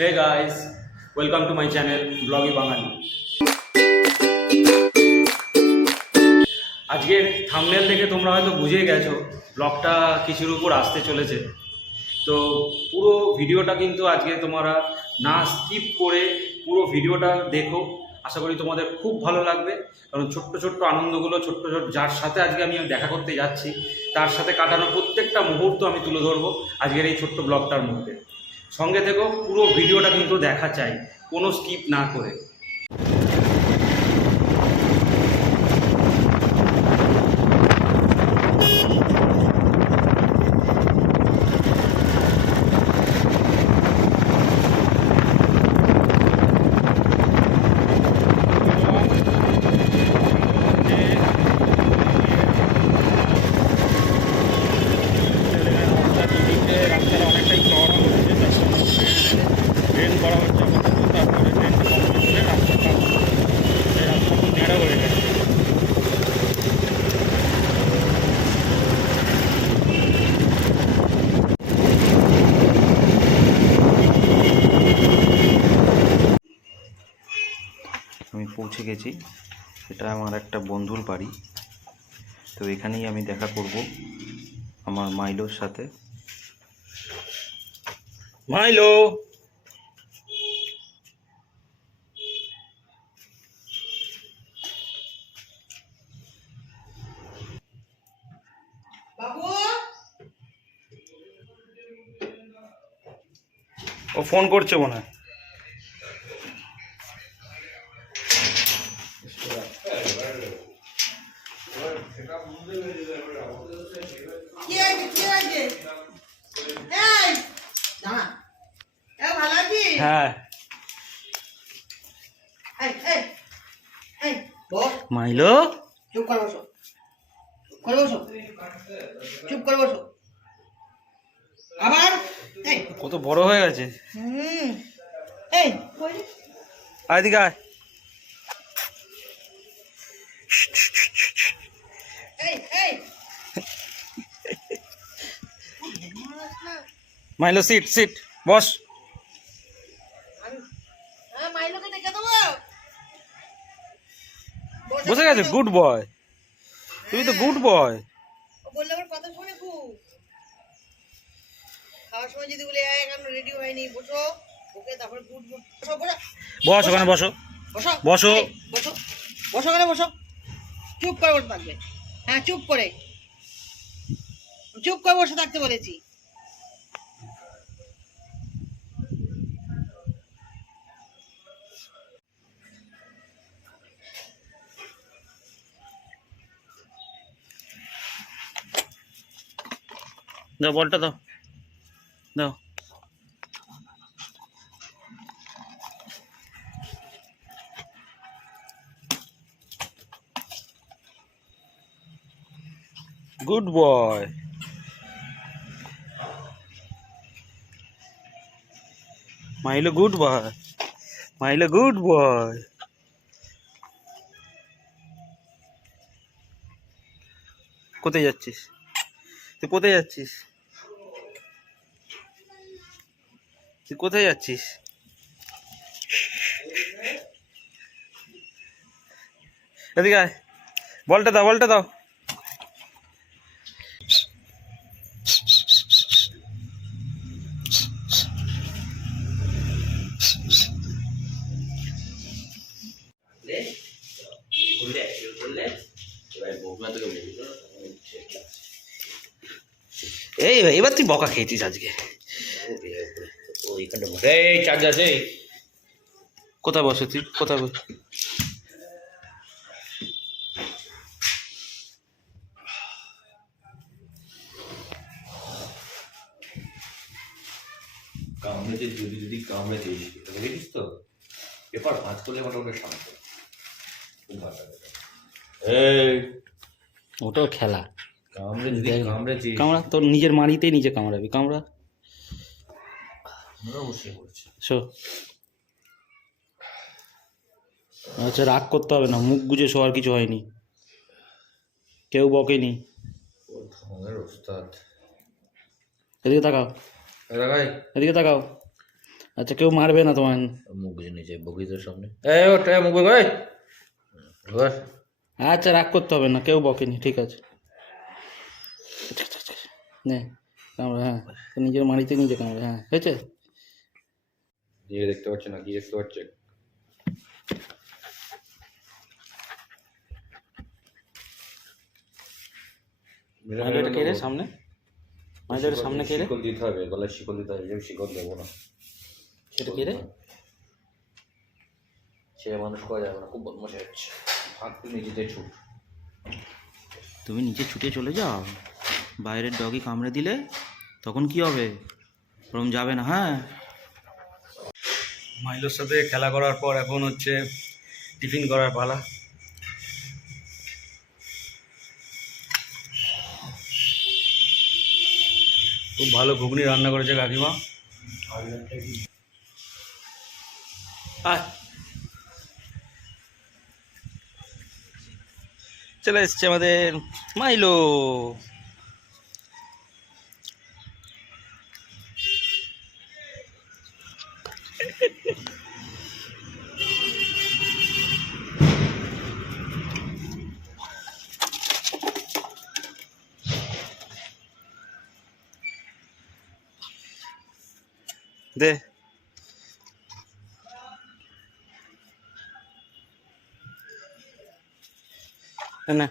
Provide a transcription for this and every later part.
Hey guys, welcome to my channel ব্লগি বাঙালি। আজকের thumbnail দেখে তোমরা হয়তো বুঝেই গেছো ব্লগটা কিছুর উপর আসতে চলেছে। তো পুরো ভিডিওটা কিন্তু আজকে তোমরা না স্কিপ করে পুরো ভিডিওটা দেখো। আশা করি তোমাদের খুব ভালো লাগবে, কারণ ছোট্ট ছোট্ট আনন্দগুলো, ছোট্ট ছোট্ট যার সাথে আজকে আমি দেখা করতে যাচ্ছি তার সাথে কাটানো প্রত্যেকটা মুহূর্ত আমি তুলে ধরবো আজকের এই ছোট্ট ব্লগটার মধ্যে। সঙ্গে থেকো, পুরো ভিডিওটা কিন্তু দেখা চাই, কোনো স্কিপ না করে। রাস্তাটা অনেকটাই চওড়া হচ্ছে, ট্রেন করা হচ্ছে আপাতত, তারপরে ট্রেনটা কমপ্লিট করে রাস্তাটা এই রাস্তা খুব ন্যাড়া হয়ে গেছে। আমি পৌঁছে গেছি, এটা আমার একটা বন্ধুর বাড়ি। তো এখানেই আমি দেখা করব আমার মাইলোর সাথে। মাইলো, ও ফোন করছে মনে হয়। হ্যাঁ মাইলো, চুপ করে বসো, করে বসো, চুপ করে বসো। আবার কত বড় হয়ে গেছে। এই এদিকে আয়। এই এই মাইলো সিট সিট, বস। মাইলোকে দেখে দেবো। বসে গেছে, গুড বয়, তুমি তো গুড বয়। ও বললে আমার কথা শুনে খুব। খাওয়ার সময় যদি বলে এখন রেডি হয়নি, বসো, ওকে তারপরে গুড বসো, বস ওখানে, বসো বসো বসো। বসো বসো ওখানে বসো, চুপ করে বসে থাকবে। হ্যাঁ চুপ করে বসে থাকতে বলেছি। দাও বলটা, দাও দাও। Good boy. Milo good boy, Milo good boy. কোথায় যাচ্ছিস তুই? কোথায় যাচ্ছিস তুই? কোথায় যাচ্ছিস? এদিকে আয়, বলটা দাও, বলটা দাও। এই এবার তুই বকা খেয়েছিস আজকে। কোথায় বসে তুই? কোথায় বসে? কামড়েছে, যদি কামড়েছে, বুঝেছিস তো? পেপার ভাঁজ করলে মোটামুটি শান্ত, খুব ভালো লাগে। এই ওটাও খেলা। কামড়েছি, কামড়া, তোর নিজের মাড়িতেই নিজে কামড়াবি, কামড়া। বসে পড়ছে। আচ্ছা, রাগ করতে হবে না, মুখ গুজে শোয়ার কিছু হয়নি, কেউ বকেনি। ওর ধরনের ওস্তাদ। এদিকে তাকাও, দেখাই এদিকে তাকাও। আচ্ছা, কেউ মারবে না তোমার? মুখ বুঝে নিচে বগিদের সামনে। মুখ বই। আচ্ছা, রাগ করতে হবে না, কেউ বকেনি, ঠিক আছে। নে কামড়া, হ্যাঁ, নিজের মাড়িতে নিজে কামড়া, হ্যাঁ, হয়েছে। দিয়ে দেখতে পাচ্ছে না, কি দেখতে পাচ্ছে? মাইলোটা কে রে সামনে? মাইলোটার সামনে কে রে? শিকল দিতে হবে, গলায় শিকল দিতে হবে, আমি শিকল দেবো না। সেটা কে রে? সে মানুষ করা যাবে না, খুব বদমাশ হচ্ছে। ভাগতে নিজেদের ছুট। তুমি নিচে ছুটে চলে যাও, বাইরের ডগি কামড়ে দিলে তখন কি হবে? ওরম যাবে না, হ্যাঁ। মাইলোর সাথে খেলা করার পর এখন হচ্ছে টিফিন করার পালা। খুব ভালো ঘুগনি রান্না করেছে কাকিমা। আয়, চলে এসছে আমাদের মাইলো। দে, না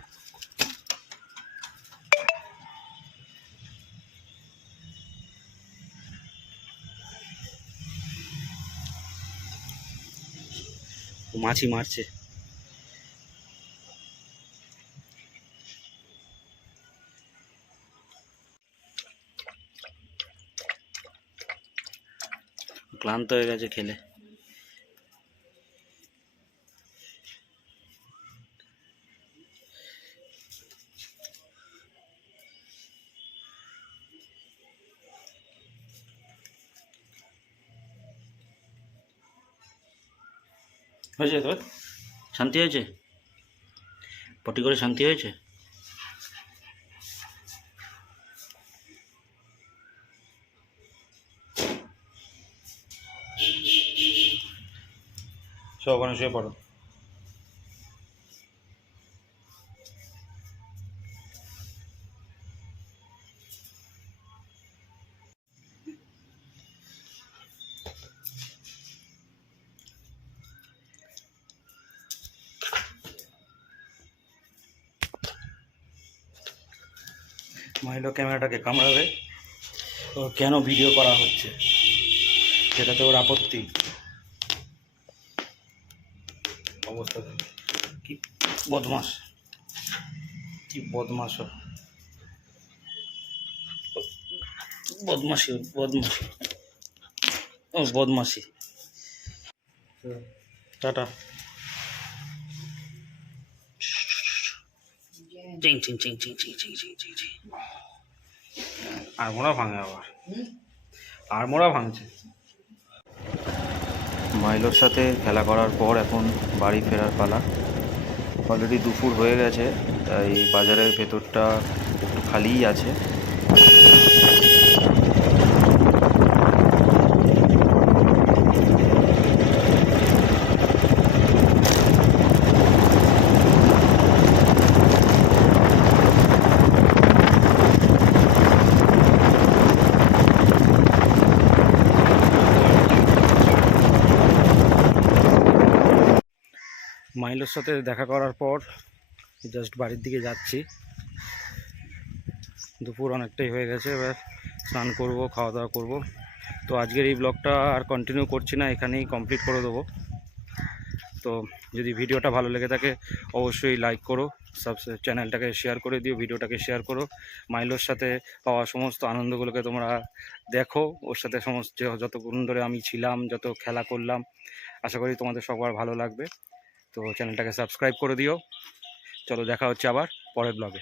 মাছি মারছে। ক্লান্ত হয়ে গেছে খেলে। হয়েছে তোর শান্তি হয়েছে? পটি করে শান্তি হয়েছে? সব ওখানে শুয়ে পড়ো। মাইলো ক্যামেরাটাকে কামড়াবে, ও কেন ভিডিও করা হচ্ছে সেটাতে ওর আপত্তি। অবস্থা কি বদমাস, কি বদমাস ও। বদমাসি বদমাসি, ও বদমাসি। টাটা। চিং চিং চিং চিং চিং চিং চিং চিং চিং। আর মোড়া ভাঙে আবার, আর মোড়া ভাঙছে। মাইলোর সাথে খেলা করার পর এখন বাড়ি ফেরার পালা। অলরেডি দুপুর হয়ে গেছে, তাই বাজারের ভেতরটা একটু খালিই আছে। মাইলোর সাথে দেখা করার পর জাস্ট বাড়ির দিকে যাচ্ছি। দুপুর অনেকটাই হয়ে গেছে, এবার স্নান করব, খাওয়া দাওয়া করব। তো আজকের এই ব্লগটা আর কন্টিনিউ করছি না, এখানেই কমপ্লিট করে দেবো। তো যদি ভিডিওটা ভালো লেগে থাকে অবশ্যই লাইক করো, চ্যানেলটাকে শেয়ার করে দিও, ভিডিওটাকে শেয়ার করো। মাইলোর সাথে পাওয়া সমস্ত আনন্দগুলোকে তোমরা দেখো, ওর সাথে সমস্ত যতক্ষণ ধরে আমি ছিলাম, যত খেলা করলাম, আশা করি তোমাদের সবার ভালো লাগবে। তো চ্যানেলটাকে সাবস্ক্রাইব করে দিও। চলো, দেখা হচ্ছে আবার পরের ব্লগে।